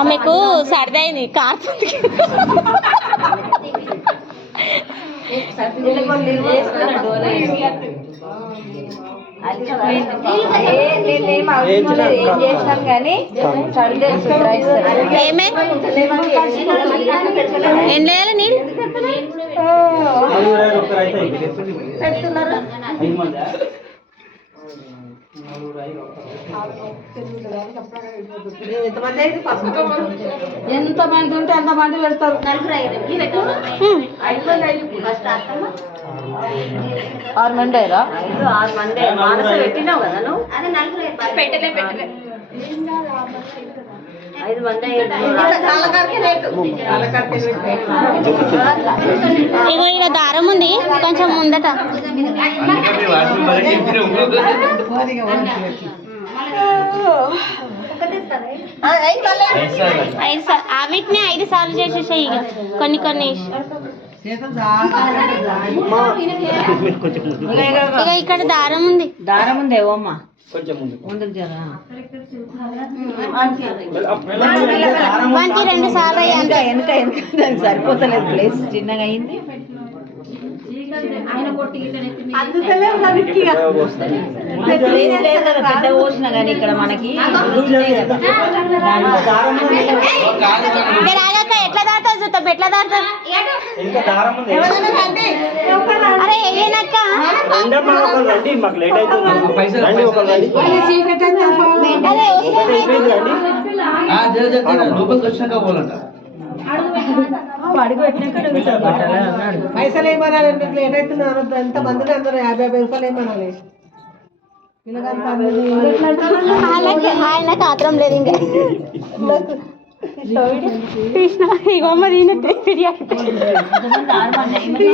ఆమెకు సర్దైంది కారుతుంది. ఏమే ఏం లేదు నీళ్ళు ఎంతమంది ఉంటే అంతమంది పెడతారు. 6 మంది అయ్యారా? 6 మంది పెట్టినావు కదా నువ్వు? పెట్టలే 5 మంది. ఇగో ఇక్కడ దారం ఉంది కొంచెం ముందట. వీటిని 5 సార్లు చేసేసాయి. ఇక కొన్ని ఇక ఇక్కడ దారం ఉంది. దారం ఉంది ఏవమ్మ ముందు వానికి 2 సార్లు అయ్యాక వెనక దానికి సరిపోతలేదు, ప్లేస్ చిన్నగా అయింది. పెద్ద పోసిన కానీ ఇక్కడ మనకి ఎట్లా దాడుతుంది చూద్దాం. ఎట్లా దాడుతుంది? అరే ఏనక్క పైసలు ఏమనాలి? లేట్ అవుతున్నారు ఎంత మంది అందరూ 50 రూపాయలు ఏమనాలి? ఆయనకు ఆత్రం లేదు ఇంకా. కృష్ణ ఇగో మరి